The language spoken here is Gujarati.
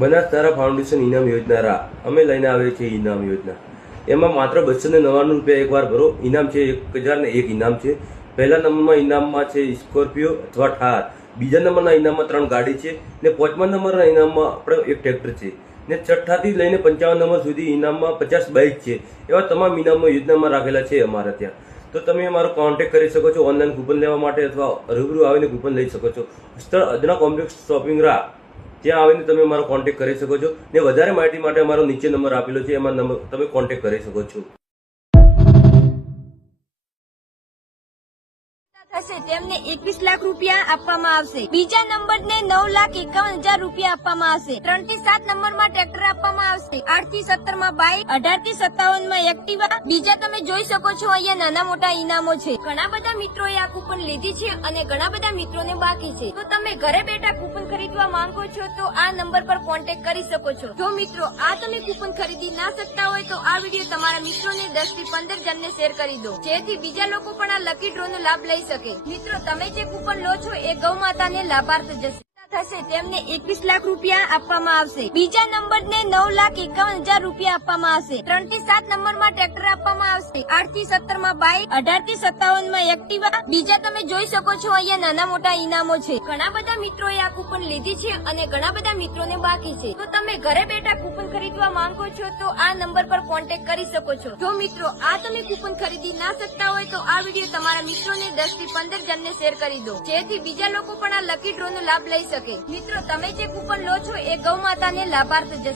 બનાસધારા ફાઉન્ડેશન ઇનામ યોજના રા અમે લઈને આવીએ છીએ ઇનામ યોજના। એમાં માત્ર 299 રૂપિયા એકવાર ભરો। ઇનામ છે 1001 ઇનામ છે। પહેલા નંબરમાં ઇનામમાં છે સ્કોર્પિયો અથવા થાર, બીજા નંબરના ઇનામમાં 3 ગાડી છે ને પાંચમા નંબરના ઇનામમાં આપણે એક ટ્રેક્ટર છે ને છઠ્ઠાથી લઈને 55 નંબર સુધી ઇનામમાં 50 બાઇક છે। એવા તમામ ઇનામો યોજનામાં રાખેલા છે અમારા ત્યાં। તો તમે અમારો કોન્ટેક્ટ કરી શકો છો ઓનલાઈન કૂપન લેવા માટે અથવા રૂબરૂ આવીને કૂપન લઈ શકો છો। સ્થળ અદના કોમ્પ્લેક્સ શોપિંગ રા, ત્યાં આવીને તમે અમારો કોન્ટેક્ટ કરી શકો છો ને વધારે માહિતી માટે અમારો નીચે નંબર આપેલો છે, એમાં નંબર તમે કોન્ટેક્ટ કરી શકો છો। તેમને 21 લાખ રૂપિયા આપવામાં આવશે। બીજા નંબરને 9,51,000 રૂપિયા આપવામાં આવશે। 3 થી 7 નંબરમાં ટ્રેક્ટર આપવામાં આવશે। 8 થી 17 માં બાઇક, 18 થી 57 માં એક્ટિવા। બીજા તમે જોઈ શકો છો અહીંયા નાના મોટા ઇનામો છે। ઘણા બધા મિત્રોએ આ કૂપન લીધી છે અને ઘણા બધા મિત્રોને બાકી છે। તો તમે ઘરે બેઠા કૂપન ખરીદવા માંગો છો તો આ નંબર પર કોન્ટેક્ટ કરી શકો છો। જો મિત્રો આ તમે કૂપન ખરીદી ના શકતા હોય તો આ વિડીયો તમારા મિત્રોને 10 થી 15 જણને શેર કરી દો, જેથી બીજા લોકો પણ આ લકી ડ્રો નો લાભ લઈ શકે। મિત્રો તમે જે કૂપન લો છો એ ગૌ માતાને લાભાર્થ જશે થશે। તેમને 21 લાખ રૂપિયા આપવામાં આવશે। બીજા નંબરને 9,51,000 રૂપિયા આપવામાં આવશે। 3 થી 7 નંબરમાં ટ્રેક્ટર આપવામાં આવશે। 8 થી 17 માં બાઇક, 18 થી 57 માં એક્ટિવા। બીજા તમે જોઈ શકો છો અહીંયા નાના મોટા ઇનામો છે। ઘણા બધા મિત્રોએ આ કૂપન લીધી છે અને ઘણા બધા મિત્રોને બાકી છે। તો તમે ઘરે બેઠા કૂપન ખરીદવા માંગો છો તો આ નંબર પર કોન્ટેક્ટ કરી શકો છો। જો મિત્રો આ તમે કૂપન ખરીદી ના શકતા હોય તો આ વિડીયો તમારા મિત્રોને 10 થી 15 જણને શેર કરી દો, જેથી બીજા લોકો પણ આ લકી ડ્રો નો લાભ લઈ શકે। મિત્રો તમે જે કૂપન લો છો એ ગૌ માતાને લાભાર્થ જશે।